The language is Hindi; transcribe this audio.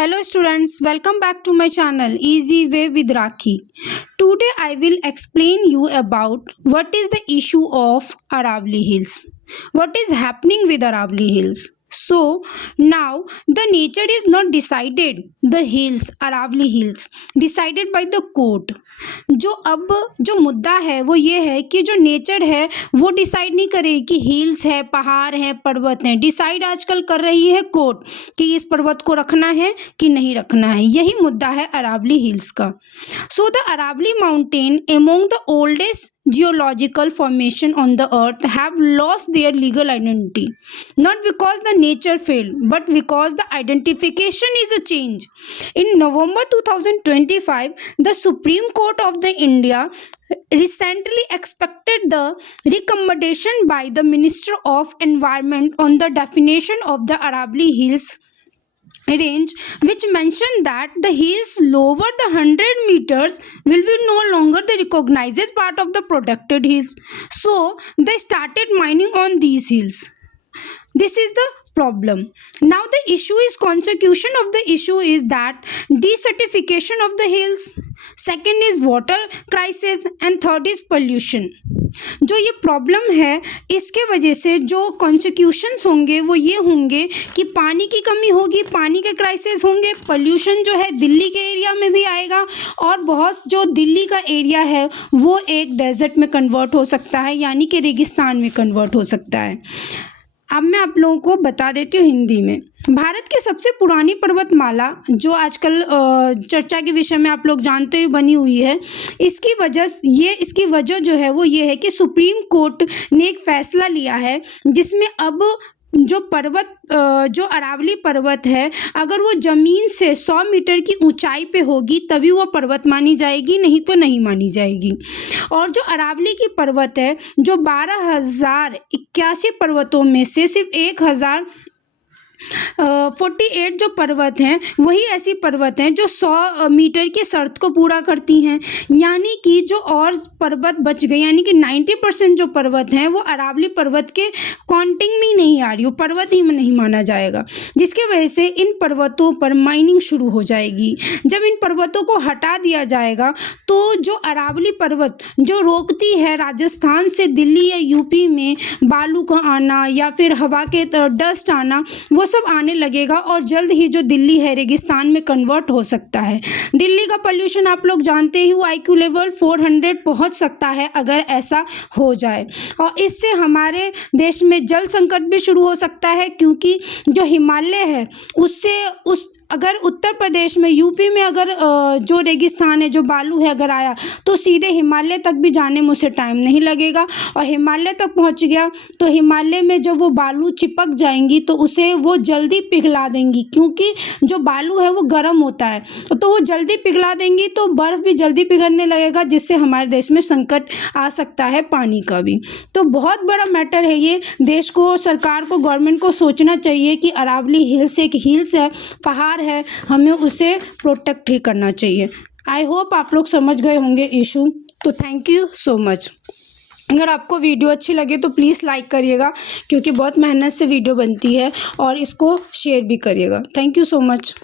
Hello students, welcome back to my channel Easy Way with Rakhi. Today I will explain you about what is the issue of Aravali Hills. What is happening with Aravali Hills? So now the nature is not decided, the hills, Aravali Hills, decided by the court. जो मुद्दा है वो ये है कि जो नेचर है वो डिसाइड नहीं करे कि हिल्स है, पहाड़ है, पर्वत है। डिसाइड आजकल कर रही है कोर्ट कि इस पर्वत को रखना है कि नहीं रखना है। यही मुद्दा है अरावली हिल्स का। So the Aravalli mountain among the oldest geological formation on the earth have lost their legal identity, not because the nature failed but because the identification is a change. In November 2025, the Supreme Court of the India recently expected the recommendation by the Minister of Environment on the definition of the Aravali Hills range, which mentioned that the hills lower the 100 meters will be no longer the recognized part of the protected hills. So they started mining on these hills. This is the problem. Now the issue is consecution of the issue is that desertification of the hills, second is water crisis and third is pollution. जो ये प्रॉब्लम है इसके वजह से जो कॉन्सिक्यूशंस होंगे वो ये होंगे कि पानी की कमी होगी, पानी के क्राइसिस होंगे, पोल्यूशन जो है दिल्ली के एरिया में भी आएगा और बहुत जो दिल्ली का एरिया है वो एक डेजर्ट में कन्वर्ट हो सकता है, यानी कि रेगिस्तान में कन्वर्ट हो सकता है। अब मैं आप लोगों को बता देती हूँ हिंदी में। भारत की सबसे पुरानी पर्वतमाला जो आजकल चर्चा के विषय में आप लोग जानते हुए बनी हुई है, इसकी वजह जो है वो ये है कि सुप्रीम कोर्ट ने एक फैसला लिया है जिसमें अब जो अरावली पर्वत है अगर वो ज़मीन से 100 मीटर की ऊंचाई पे होगी तभी वो पर्वत मानी जाएगी, नहीं तो नहीं मानी जाएगी। और जो अरावली की पर्वत है जो 12,081 पर्वतों में से सिर्फ 1,048 जो पर्वत हैं वही ऐसी पर्वत हैं जो 100 मीटर की शर्त को पूरा करती हैं, यानी कि जो और पर्वत बच गए यानी कि 90% जो पर्वत हैं वो अरावली पर्वत के काउंटिंग में ही नहीं आ रही, वो पर्वत ही में नहीं माना जाएगा, जिसके वजह से इन पर्वतों पर माइनिंग शुरू हो जाएगी। जब इन पर्वतों को हटा दिया जाएगा तो जो अरावली पर्वत जो रोकती है राजस्थान से दिल्ली या यूपी में बालू का आना या फिर हवा के डस्ट आना, वो सब आने लगेगा और जल्द ही जो दिल्ली है रेगिस्तान में कन्वर्ट हो सकता है। दिल्ली का पोल्यूशन आप लोग जानते ही वो IQ लेवल 400 पहुंच सकता है अगर ऐसा हो जाए, और इससे हमारे देश में जल संकट भी शुरू हो सकता है, क्योंकि जो हिमालय है उससे अगर उत्तर प्रदेश में यूपी में अगर जो रेगिस्तान है जो बालू है अगर आया तो सीधे हिमालय तक भी जाने में उसे टाइम नहीं लगेगा, और हिमालय तक पहुंच गया तो हिमालय में जब वो बालू चिपक जाएंगी तो उसे वो जल्दी पिघला देंगी, क्योंकि जो बालू है वो गर्म होता है तो वो जल्दी पिघला देंगी तो बर्फ़ भी जल्दी पिघलने लगेगा, जिससे हमारे देश में संकट आ सकता है पानी का भी। तो बहुत बड़ा मैटर है ये, देश को, सरकार को, गवर्नमेंट को सोचना चाहिए कि अरावली हिल्स एक हिल्स है, पहाड़ है, हमें उसे प्रोटेक्ट ही करना चाहिए। आई होप आप लोग समझ गए होंगे इशू। तो थैंक यू सो मच। अगर आपको वीडियो अच्छी लगे तो प्लीज़ लाइक करिएगा, क्योंकि बहुत मेहनत से वीडियो बनती है, और इसको शेयर भी करिएगा। Thank you so much.